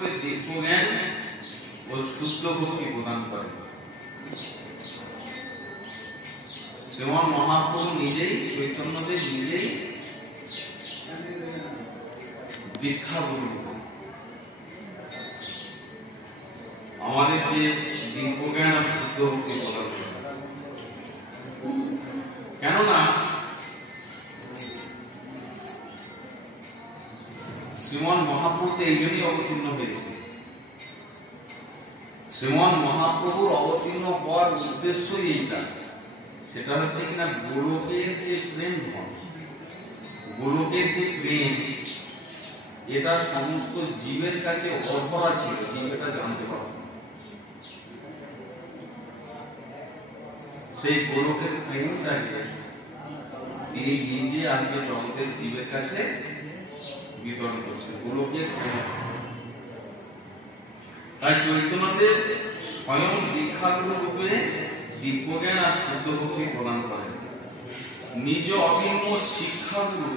দিব্যজ্ঞান ও শুদ্ধ ভক্তি প্রদান করে। শ্রীমন মহাপ্রভু নিজেই, চৈতন্যদেব নিজেই দীক্ষা গুরু আমাদেরকে দিব্যজ্ঞান আর শুদ্ধ ভক্তি প্রদান করে। কেননা শ্রীমন মহাপ্রভু এই জন্যই অবতীর্ণ হয়েছে। শ্রীমন মহাপ্রভুর অবতীর্ণ হওয়ার উদ্দেশ্যই এইটা, সেটা হচ্ছে কিনা গোলকের যে প্রেম ধন, গোলকের যে প্রেম, এটা সমস্ত জীবের কাছে অধরা ছিল, জীব এটা জানতে পারত। সেই গোলকের প্রেমটাকে তিনি নিজে আজকে জগতের জীবের কাছে বিতরণ করছেন, গোলকের প্রেম। তাই চৈতন্যদেব স্বয়ং দীক্ষাগুরু রূপে দিব্যজ্ঞান আর শুদ্ধ ভক্তি প্রদান করেন। নিজ অভিন্ন শিক্ষাগুরু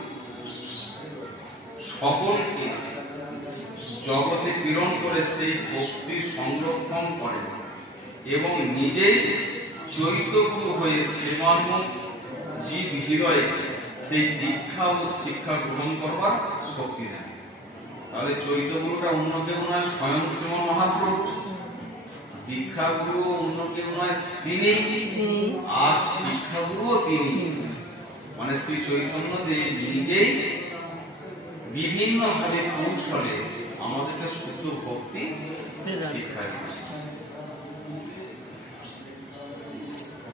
সকলকে জগতে প্রেরণ করে সেই ভক্তি সংরক্ষণ করেন এবং নিজেই চৈতগুরু হয়ে সেবান্মুখ জীব হৃদয়ে সেই দীক্ষা ও শিক্ষা গ্রহণ করবার শক্তি দেন। তাহলে চৈতগুরুটা অন্য কেউ নয়, স্বয়ং শ্রীমন মহাপ্রভু। দীক্ষা গুরু অন্য কেউ নয়, তিনি। আর শিক্ষা গুরুও তিনি, মানে শ্রী চৈতন্য দেব নিজেই বিভিন্ন ভাবে কৌশলে আমাদেরকে শুদ্ধ ভক্তি শিক্ষা দিচ্ছেন।